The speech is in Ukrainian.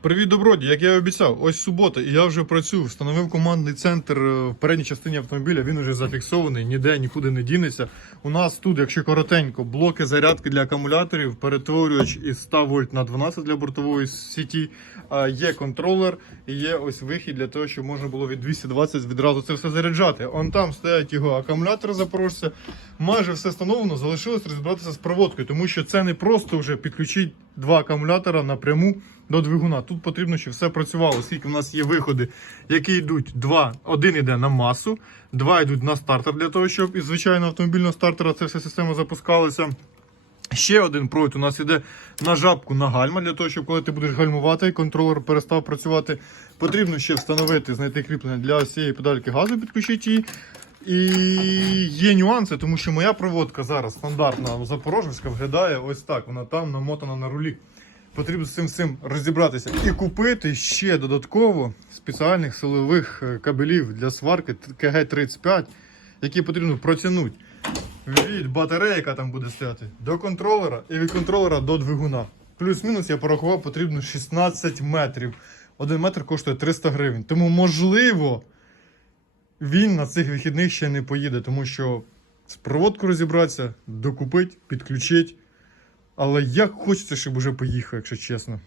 Привіт, доброді, як я і обіцяв, ось субота, і я вже працюю. Встановив командний центр е, в передній частині автомобіля. Він вже зафіксований, ніде нікуди не дінеться. У нас тут, якщо коротенько, блоки зарядки для акумуляторів, перетворювач із 100 вольт на 12 для бортової сіті. Є контролер і є ось вихід для того, щоб можна було від 220 відразу це все заряджати. Он там стоять його акумулятори запорожця. Майже все встановлено, залишилось розібратися з проводкою, тому що це не просто вже підключити два акумулятора напряму до двигуна. Тут потрібно, щоб все працювало, оскільки в нас є виходи, які йдуть два. Один йде на масу, два йдуть на стартер для того, щоб із звичайного автомобільного стартера ця вся система запускалася. Ще один провід у нас іде на жабку на гальма, для того, щоб коли ти будеш гальмувати, контролер перестав працювати. Потрібно ще встановити, знайти кріплення для цієї педальки газу, підключити її. І є нюанси, тому що моя проводка зараз стандартна запорожецька виглядає ось так. Вона там намотана на рулі. Потрібно з цим всім розібратися і купити ще додатково спеціальних силових е, кабелів для сварки КГ-35, які потрібно протягнути від батареї, яка там буде стояти, до контролера і від контролера до двигуна. Плюс-мінус я порахував, потрібно 16 метрів. Один метр коштує 300 гривень. Тому, можливо, він на цих вихідних ще не поїде, тому що з проводкою розібратися, докупить, підключить. Але як хочеться, щоб уже поїхав, якщо чесно.